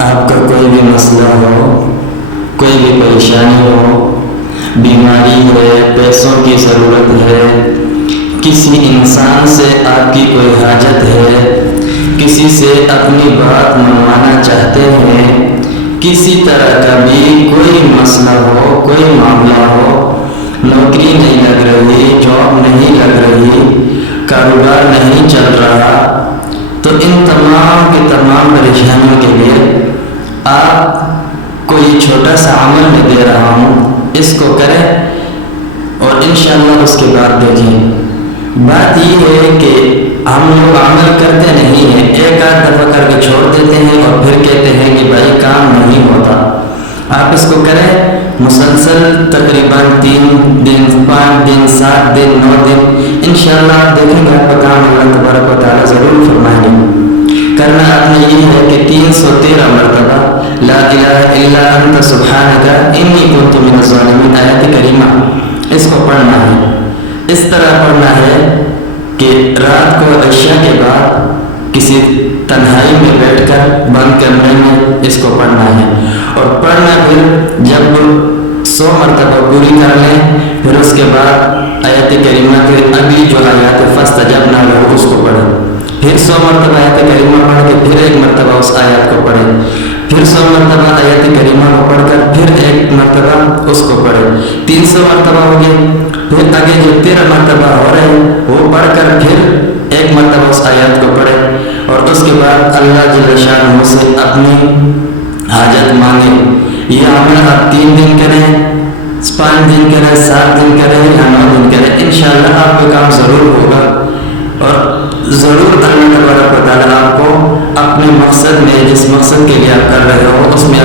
آپ کا کوئی بھی مسئلہ ہو، کوئی بھی پریشانی ہو، بیماری ہے، پیسوں کی ضرورت ہے، کسی انسان سے آپ کی کوئی حاجت ہے، کسی سے اپنی بات منوانا چاہتے ہیں، کسی طرح کا بھی کوئی مسئلہ ہو، کوئی معاملہ ہو، نوکری نہیں لگ رہی، جاب نہیں لگ رہی، کاروبار نہیں چل رہا، تو ان تمام کی تمام پریشانیوں کے لیے آپ کو یہ چھوٹا سا عمل میں دے رہا ہوں، اس کو کریں اور انشاءاللہ اس کے بعد دیکھیں۔ بات یہ ہے کہ ہم لوگ عمل کرتے نہیں ہیں، ایک آدھ دفعہ کر کے چھوڑ دیتے ہیں اور پھر کہتے ہیں کہ بھائی کام نہیں ہوتا۔ آپ اس کو کریں مسلسل تقریباً 3 دن، 5 دن، 7 دن، 9 دن، انشاءاللہ آپ دیکھیں گے آپ کا کام اللہ تبارک و تعالیٰ ضرور فرمائیں گے۔ کرنا آپ نے یہ ہے کہ 313 مرتبہ لا الہ الا انت سبحانک انی کنت من الظالمین آیت کریمہ اس کو پڑھنا ہے۔ اس طرح پڑھنا ہے کہ رات کو عشاء کے بعد کسی تنہائی میں بیٹھ کر بند کمرے میں اس کو پڑھنا ہے، اور پڑھنا پھر جب 100 مرتبہ پوری کر لیں، پھر اس کے بعد آیت کریمہ کے اگلی جو آیات فاستجبنا لہ اس کو پڑھیں، پھر 100 مرتبہ آیت کریمہ پڑھ کے پھر ایک مرتبہ اس آیات کو پڑھیں، پھر 100 مرتبہ آیت کریمہ کو پڑھ کر پھر ایک مرتبہ اس کو پڑھیں، 300 مرتبہ ہو گئے، پھر آگے جو 13 مرتبہ ہو رہے ہیں وہ پڑھ کر پھر ایک مرتبہ اس آیات کو پڑھیں، اور اس کے بعد اللہ جل شانہ سے اپنی حاجت مانگیں۔ یہ عمل آپ 3 دن کریں، 5 دن کریں، 7 دن کریں یا 9 دن کریں، انشاءاللہ آپ کا کام ضرور ہوگا، اور ضرور اللہ تبارک و تعالیٰ آپ کو اپنے مقصد میں، جس مقصد کے لیے آپ کر رہے ہو، اس میں